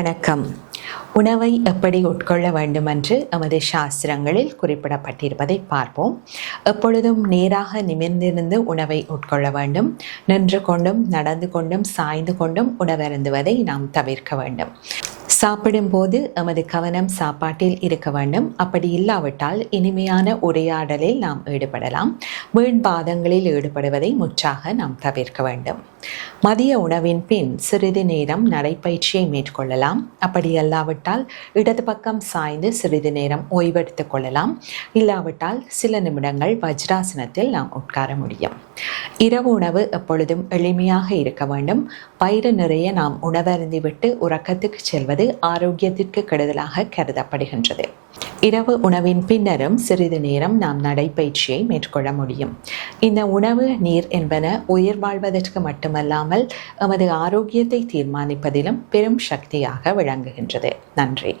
வணக்கம். உணவை எப்படி உட்கொள்ள வேண்டும் என்று எமது சாஸ்திரங்களில் குறிப்பிடப்பட்டிருப்பதை பார்ப்போம். எப்பொழுதும் நேராக நிமிர்ந்திருந்து உணவை உட்கொள்ள வேண்டும். நின்று கொண்டும் நடந்து கொண்டும் சாய்ந்து கொண்டும் உணவருந்துவதை நாம் தவிர்க்க வேண்டும். சாப்பிடும்போது எமது கவனம் சாப்பாட்டில் இருக்க வேண்டும். அப்படி இல்லாவிட்டால் இனிமையான உரையாடலில் நாம் ஈடுபடலாம். வீண் பாதங்களில் ஈடுபடுவதை முற்றாக நாம் தவிர்க்க வேண்டும். மதிய உணவின் பின் சிறிது நேரம் நடைப்பயிற்சியை மேற்கொள்ளலாம். அப்படி அல்லாவிட்டால் இடது பக்கம் சாய்ந்து சிறிது நேரம் ஓய்வெடுத்துக் கொள்ளலாம். இல்லாவிட்டால் சில நிமிடங்கள் வஜ்ராசனத்தில் நாம் உட்கார முடியும். இரவு உணவு எப்பொழுதும் எளிமையாக இருக்க வேண்டும். வயிறு நிறைய நாம் உணவருந்திவிட்டு உறக்கத்துக்கு செல்வது ஆரோக்கியத்திற்கு கெடுதலாக கருதப்படுகின்றது. இரவு உணவின் பின்னரும் சிறிது நேரம் நாம் நடைப்பயிற்சியை மேற்கொள்ள முடியும். இந்த உணவு நீர் என்பன உயிர் வாழ்வதற்கு மட்டுமல்லாமல் எமது ஆரோக்கியத்தை தீர்மானிப்பதிலும் பெரும் சக்தியாக விளங்குகின்றது. நன்றி.